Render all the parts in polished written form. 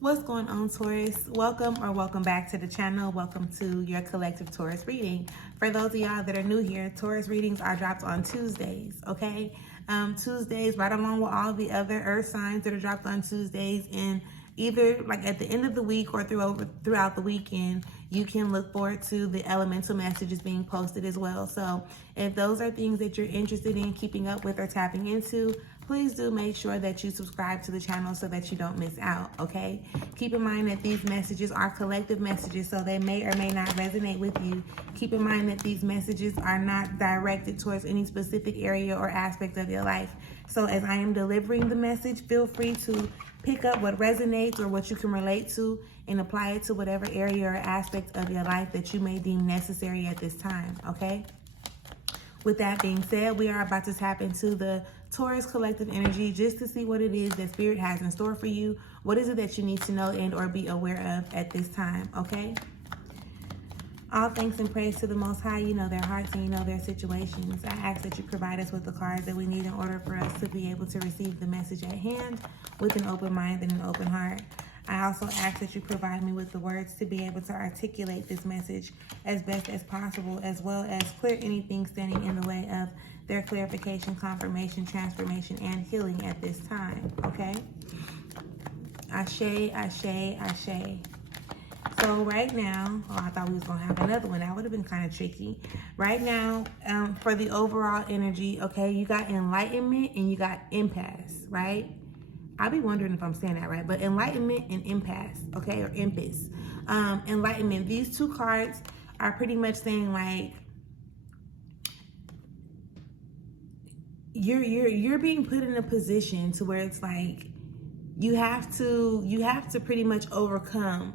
What's going on, Taurus? Welcome back to the channel. Welcome to your collective Taurus reading. For those of y'all that are new here, Taurus readings are dropped on Tuesdays, okay? Tuesdays, right along with all the other earth signs that are dropped on Tuesdays, and either like at the end of the week or throughout the weekend, you can look forward to the elemental messages being posted as well. So if those are things that you're interested in keeping up with or tapping into, please do make sure that you subscribe to the channel so that you don't miss out, okay? Keep in mind that these messages are collective messages, so they may or may not resonate with you. Keep in mind that these messages are not directed towards any specific area or aspect of your life. So as I am delivering the message, feel free to pick up what resonates or what you can relate to and apply it to whatever area or aspect of your life that you may deem necessary at this time, okay? With that being said, we are about to tap into the Taurus collective energy just to see what it is that Spirit has in store for you. What is it that you need to know and or be aware of at this time, okay? All thanks and praise to the Most High. You know their hearts and you know their situations. I ask that you provide us with the cards that we need in order for us to be able to receive the message at hand with an open mind and an open heart. I also ask that you provide me with the words to be able to articulate this message as best as possible, as well as clear anything standing in the way of their clarification, confirmation, transformation, and healing at this time, okay? Ashe, ashe, ashe. So right now, I thought we was going to have another one. That would have been kind of tricky. Right now, for the overall energy, okay, you got enlightenment and you got impasse, right? I'll be wondering if I'm saying that right, but enlightenment and impasse, okay, or impasse. Enlightenment, these two cards are pretty much saying like, you're being put in a position to where it's like, you have to pretty much overcome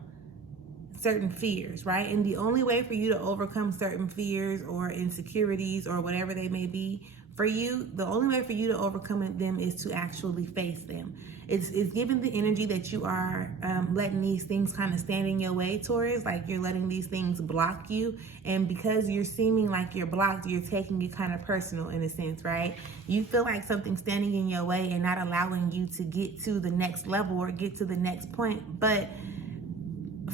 certain fears, right? And the only way for you to overcome certain fears or insecurities or whatever they may be for you, the only way for you to overcome them is to actually face them. It's given the energy that you are letting these things kind of stand in your way, Taurus, like you're letting these things block you. And because you're seeming like you're blocked, you're taking it kind of personal in a sense, right? You feel like something's standing in your way and not allowing you to get to the next level or get to the next point, but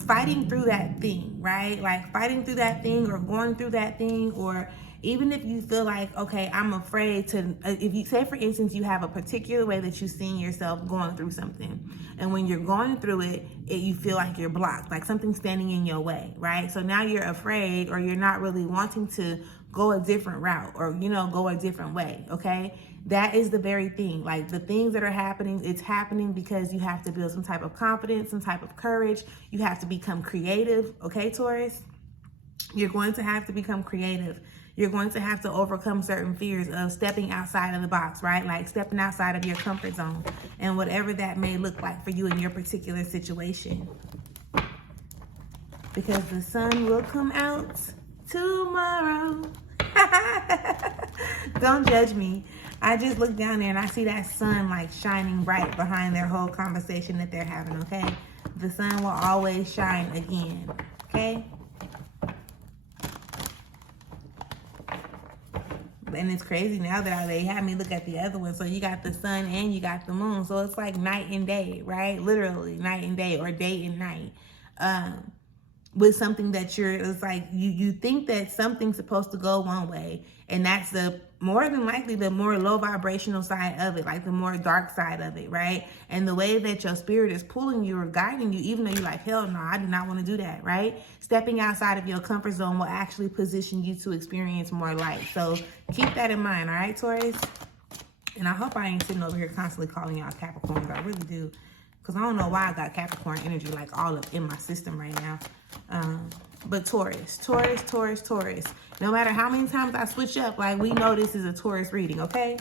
fighting through that thing, right? Like fighting through that thing or going through that thing, or even if you feel like, okay, I'm afraid to, if you say, for instance, you have a particular way that you've seen yourself going through something. And when you're going through it, you feel like you're blocked, like something's standing in your way, right? So now you're afraid or you're not really wanting to go a different route or, go a different way, okay? That is the very thing. Like the things that are happening, it's happening because you have to build some type of confidence, some type of courage. You have to become creative, okay, Taurus? You're going to have to become creative. You're going to have to overcome certain fears of stepping outside of the box, right? Like stepping outside of your comfort zone and whatever that may look like for you in your particular situation. Because the sun will come out tomorrow. Don't judge me. I just look down there and I see that sun like shining bright behind their whole conversation that they're having, okay? The sun will always shine again, okay? And it's crazy now that they have me look at the other one. So you got the sun and you got the moon. So it's like night and day, right? Literally night and day or day and night. With something that it's like you think that something's supposed to go one way, and that's the more than likely the more low vibrational side of it, like the more dark side of it, right? And the way that your spirit is pulling you or guiding you, even though you're like, hell no, I do not want to do that, right? Stepping outside of your comfort zone will actually position you to experience more light. So keep that in mind, all right, Taurus? And I hope I ain't sitting over here constantly calling y'all Capricorns. I really do. Because I don't know why I got Capricorn energy like all up in my system right now. But Taurus. No matter how many times I switch up, like we know this is a Taurus reading, okay?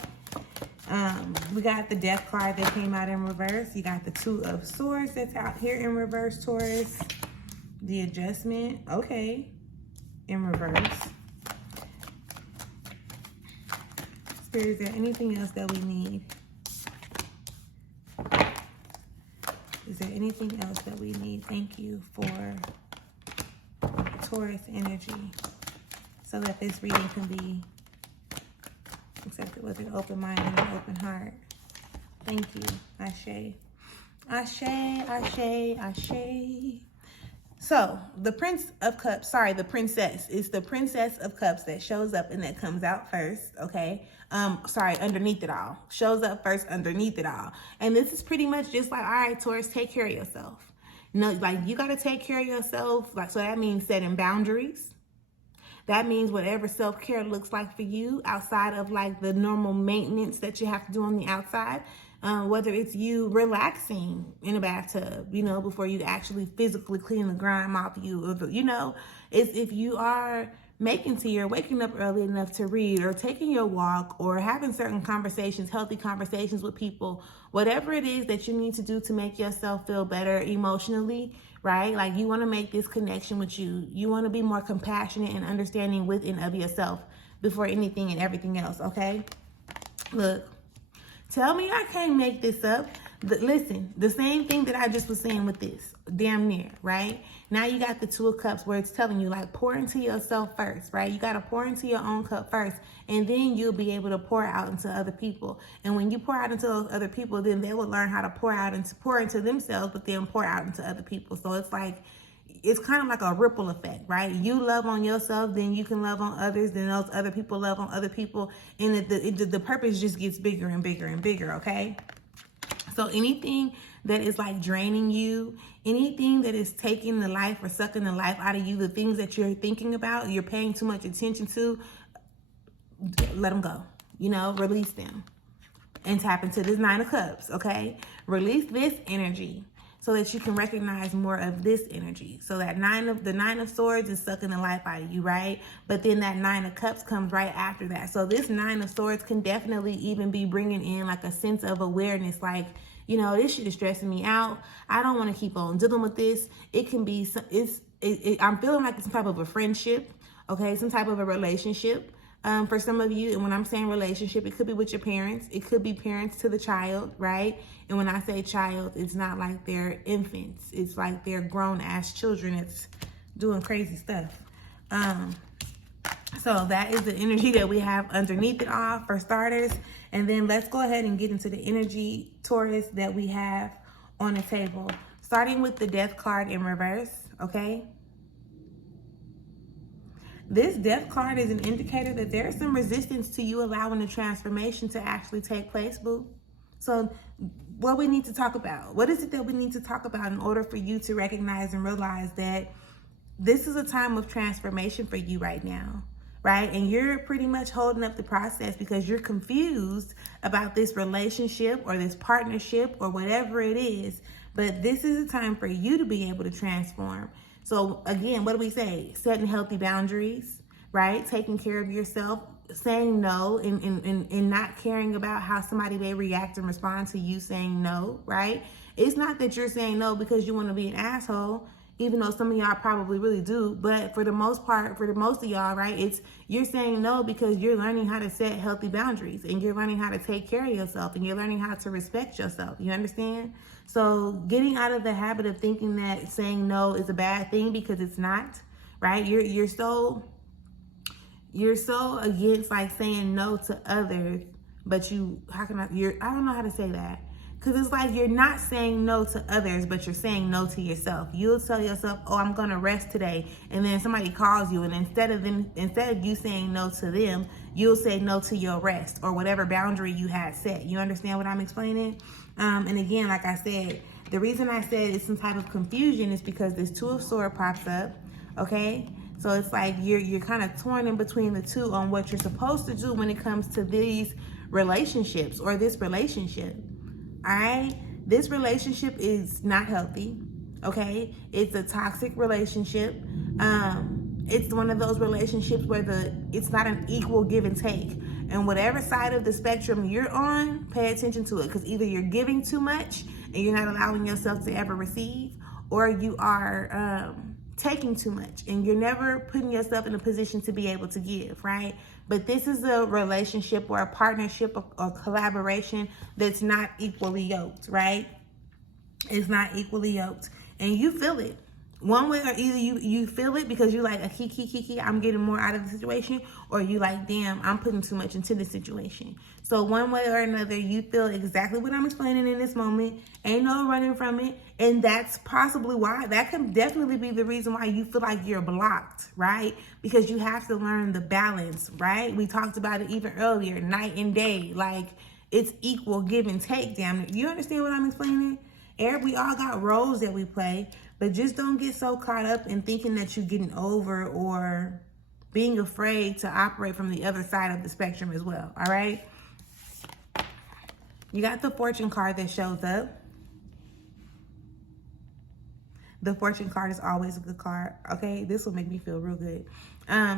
We got the Death card that came out in reverse. You got the Two of Swords that's out here in reverse, Taurus. The Adjustment, okay, in reverse. Spirit, is there anything else that we need? Is there anything else that we need? Thank you for Taurus energy so that this reading can be accepted with an open mind and an open heart. Thank you, Ashe. Ashe, ashe, ashe. So the Prince of Cups, sorry, the Princess. It's the Princess of Cups that shows up and that comes out first, okay? Sorry, underneath it all. Shows up first underneath it all. And this is pretty much just like, all right, Taurus, take care of yourself. No, like you got to take care of yourself. Like, so that means setting boundaries. That means whatever self-care looks like for you outside of like the normal maintenance that you have to do on the outside. Whether it's you relaxing in a bathtub, you know, before you actually physically clean the grime off you, or, you know, it's if you are making tea or waking up early enough to read or taking your walk or having certain conversations, healthy conversations with people, whatever it is that you need to do to make yourself feel better emotionally, right? Like you want to make this connection with you. You want to be more compassionate and understanding with and of yourself before anything and everything else, okay? Look. Tell me I can't make this up. Listen, the same thing that I just was saying with this, damn near, right? Now you got the Two of Cups where it's telling you like pour into yourself first, right? You got to pour into your own cup first, and then you'll be able to pour out into other people. And when you pour out into those other people, then they will learn how to pour into themselves, but then pour out into other people. So it's like, it's kind of like a ripple effect, right? You love on yourself, then you can love on others, then those other people love on other people, and the purpose just gets bigger and bigger and bigger, okay? So anything that is like draining you, anything that is taking the life or sucking the life out of you, the things that you're thinking about, you're paying too much attention to, let them go, you know, release them and tap into this Nine of Cups, okay? Release this energy, so that you can recognize more of this energy. So that the Nine of Swords is sucking the life out of you, right? But then that Nine of Cups comes right after that. So this Nine of Swords can definitely even be bringing in like a sense of awareness, like, you know, this shit is stressing me out. I don't want to keep on dealing with this. It can be, I'm feeling like it's some type of a friendship, okay? Some type of a relationship. For some of you, and when I'm saying relationship, it could be with your parents. It could be parents to the child, right? And when I say child, it's not like they're infants. It's like they're grown-ass children that's doing crazy stuff. So that is the energy that we have underneath it all for starters. And then let's go ahead and get into the energy, Taurus, that we have on the table. Starting with the Death card in reverse, okay? This Death card is an indicator that there's some resistance to you allowing the transformation to actually take place, boo. So what we need to talk about, what is it that we need to talk about in order for you to recognize and realize that this is a time of transformation for you right now, right? And you're pretty much holding up the process because you're confused about this relationship or this partnership or whatever it is. But this is a time for you to be able to transform. So again, what do we say? Setting healthy boundaries, right? Taking care of yourself, saying no, and not caring about how somebody may react and respond to you saying no, right? It's not that you're saying no because you want to be an asshole, even though some of y'all probably really do. But for the most part, for the most of y'all, right, it's you're saying no because you're learning how to set healthy boundaries and you're learning how to take care of yourself and you're learning how to respect yourself. You understand? So getting out of the habit of thinking that saying no is a bad thing, because it's not, right? You're so against like saying no to others, but I don't know how to say that. Because it's like you're not saying no to others, but you're saying no to yourself. You'll tell yourself, oh, I'm going to rest today. And then somebody calls you. And instead of you saying no to them, you'll say no to your rest or whatever boundary you had set. You understand what I'm explaining? And again, like I said, the reason I said it's some type of confusion is because this Two of Swords pops up. Okay? So it's like you're kind of torn in between the two on what you're supposed to do when it comes to these relationships or this relationship. All right, this relationship is not healthy. Okay, it's a toxic relationship. It's one of those relationships where it's not an equal give and take. And whatever side of the spectrum you're on, pay attention to it, because either you're giving too much and you're not allowing yourself to ever receive, or you are taking too much and you're never putting yourself in a position to be able to give, right? But this is a relationship or a partnership or collaboration that's not equally yoked, right? It's not equally yoked. And you feel it. One way, or either you feel it because you like, I'm getting more out of the situation, or you like, damn, I'm putting too much into this situation. So one way or another, you feel exactly what I'm explaining in this moment. Ain't no running from it. And that's possibly why, that can definitely be the reason why you feel like you're blocked, right? Because you have to learn the balance, right? We talked about it even earlier, night and day. Like, it's equal give and take, damn it. You understand what I'm explaining? We all got roles that we play, but just don't get so caught up in thinking that you're getting over or being afraid to operate from the other side of the spectrum as well, all right? You got the fortune card that shows up. The fortune card is always a good card, okay? This will make me feel real good.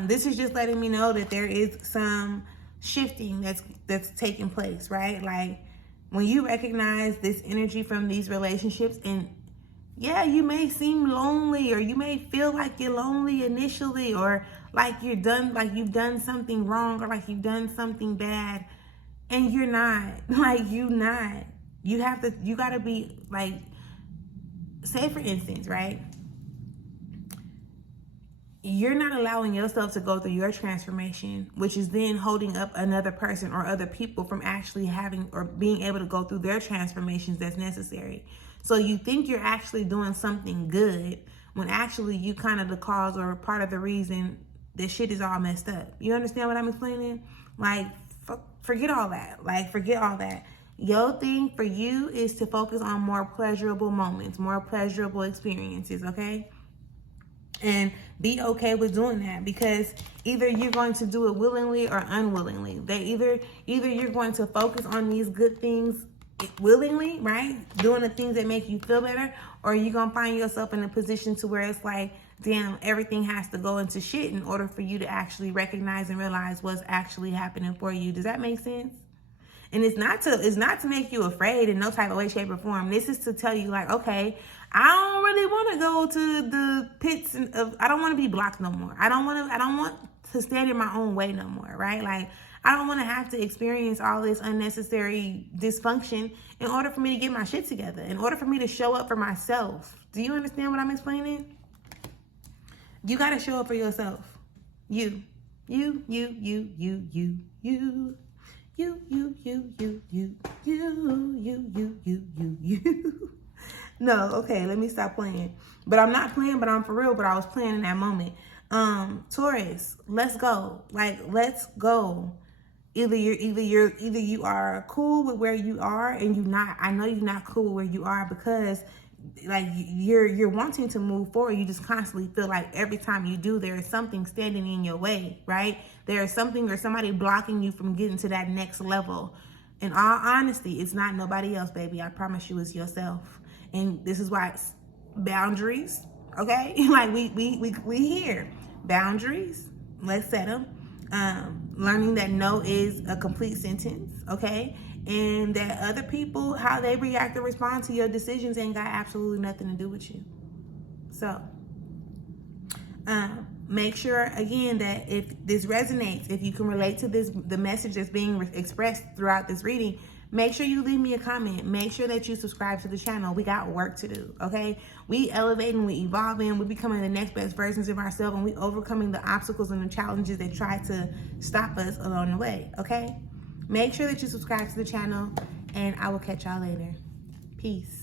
This is just letting me know that there is some shifting that's taking place, right? Like, when you recognize this energy from these relationships, and yeah, you may seem lonely, or you may feel like you're lonely initially, or like you've done something wrong, or like you've done something bad, and you're not. Like, you're not. You gotta be like, say for instance, right? You're not allowing yourself to go through your transformation, which is then holding up another person or other people from actually having or being able to go through their transformations that's necessary. So you think you're actually doing something good when actually you kind of the cause or part of the reason this shit is all messed up. You understand what I'm explaining? Like, forget all that. Like, forget all that. Your thing for you is to focus on more pleasurable moments, more pleasurable experiences, okay? And be okay with doing that, because either you're going to do it willingly or unwillingly. Either you're going to focus on these good things willingly, right? Doing the things that make you feel better, or you're going to find yourself in a position to where it's like, damn, everything has to go into shit in order for you to actually recognize and realize what's actually happening for you. Does that make sense? And it's not to make you afraid in no type of way, shape, or form. This is to tell you, like, okay, I don't really want to go to the pits of, I don't want to be blocked no more. I don't want to stand in my own way no more, right? Like, I don't want to have to experience all this unnecessary dysfunction in order for me to get my shit together, in order for me to show up for myself. Do you understand what I'm explaining? You got to show up for yourself. You. No, okay, let me stop playing. But I'm not playing, but I'm for real, but I was playing in that moment. Taurus, let's go. Like, let's go. Either you are cool with where you are, and you're not. I know you're not cool with where you are, because like you're wanting to move forward. You just constantly feel like every time you do, there is something standing in your way, right? There is something or somebody blocking you from getting to that next level. In all honesty, it's not nobody else, baby. I promise you, it's yourself. And this is why it's boundaries, okay? Like, we here. Boundaries, let's set them. Learning that no is a complete sentence, okay? And that other people, how they react or respond to your decisions ain't got absolutely nothing to do with you. So, make sure, again, that if this resonates, if you can relate to the message that's being expressed throughout this reading, make sure you leave me a comment. Make sure that you subscribe to the channel. We got work to do, okay? We elevating, we evolving, we becoming the next best versions of ourselves, and we overcoming the obstacles and the challenges that try to stop us along the way, okay? Make sure that you subscribe to the channel, and I will catch y'all later. Peace.